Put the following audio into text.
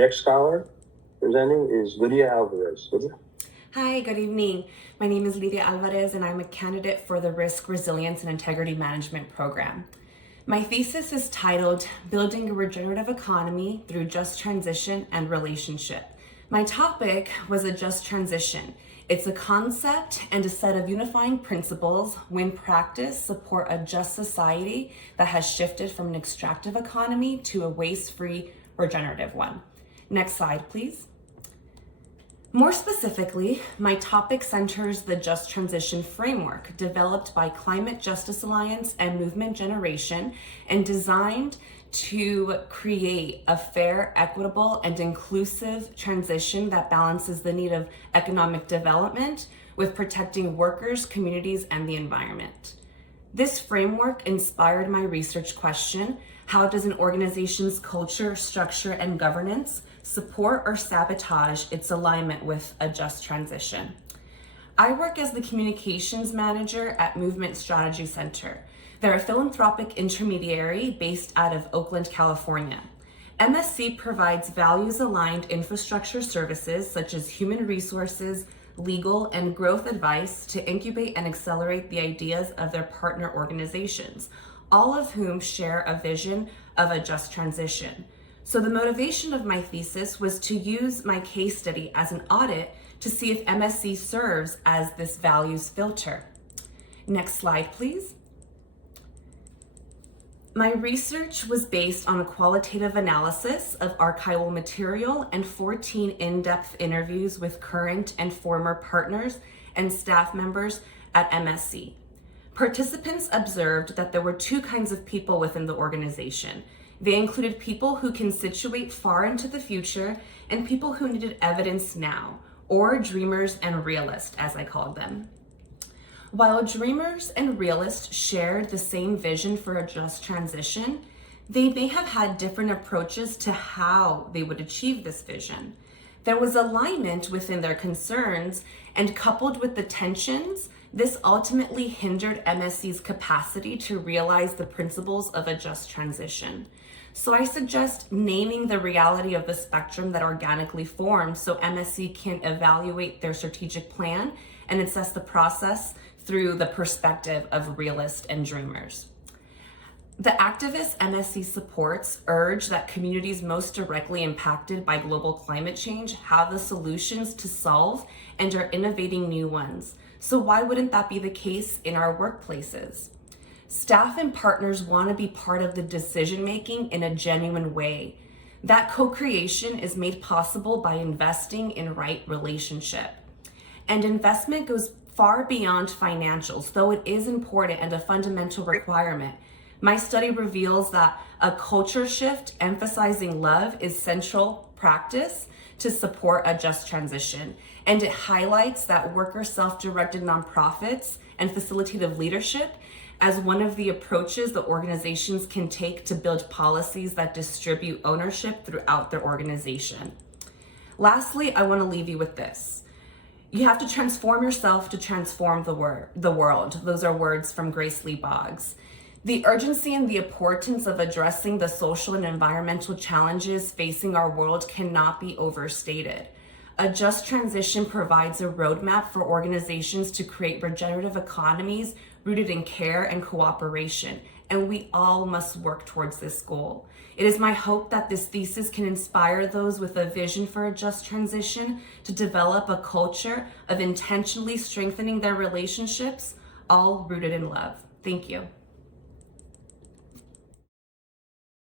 Next scholar presenting is Lydia Alvarez. Lydia? Hi, good evening. My name is Lydia Alvarez and I'm a candidate for the Risk, Resilience, and Integrity Management program. My thesis is titled Building a Regenerative Economy Through Just Transition and Relationship. My topic was a just transition. It's a concept and a set of unifying principles when practiced support a just society that has shifted from an extractive economy to a waste-free regenerative one. Next slide, please. More specifically, my topic centers the Just Transition framework developed by Climate Justice Alliance and Movement Generation and designed to create a fair, equitable, and inclusive transition that balances the need of economic development with protecting workers, communities, and the environment. This framework inspired my research question: how does an organization's culture, structure, and governance support or sabotage its alignment with a just transition? I work as the communications manager at Movement Strategy Center. They're a philanthropic intermediary based out of Oakland, California. MSC provides values-aligned infrastructure services such as human resources, legal, and growth advice to incubate and accelerate the ideas of their partner organizations, all of whom share a vision of a just transition. So the motivation of my thesis was to use my case study as an audit to see if MSC serves as this values filter. Next slide, please. My research was based on a qualitative analysis of archival material and 14 in-depth interviews with current and former partners and staff members at MSC. Participants observed that there were two kinds of people within the organization. They included people who can situate far into the future and people who needed evidence now, or dreamers and realists, as I called them. While dreamers and realists shared the same vision for a just transition, they may have had different approaches to how they would achieve this vision. There was alignment within their concerns, and coupled with the tensions, this ultimately hindered MSC's capacity to realize the principles of a just transition. So I suggest naming the reality of the spectrum that organically forms so MSC can evaluate their strategic plan and assess the process through the perspective of realists and dreamers. The activists MSC supports urge that communities most directly impacted by global climate change have the solutions to solve and are innovating new ones. So why wouldn't that be the case in our workplaces? Staff and partners want to be part of the decision-making in a genuine way. That co-creation is made possible by investing in right relationship. And investment goes far beyond financials, though it is important and a fundamental requirement. My study reveals that a culture shift emphasizing love is central practice to support a just transition. And it highlights that worker self-directed nonprofits and facilitative leadership as one of the approaches that organizations can take to build policies that distribute ownership throughout their organization. Lastly, I want to leave you with this. You have to transform yourself to transform the world. Those are words from Grace Lee Boggs. The urgency and the importance of addressing the social and environmental challenges facing our world cannot be overstated. A just transition provides a roadmap for organizations to create regenerative economies rooted in care and cooperation, and we all must work towards this goal. It is my hope that this thesis can inspire those with a vision for a just transition to develop a culture of intentionally strengthening their relationships, all rooted in love. Thank you.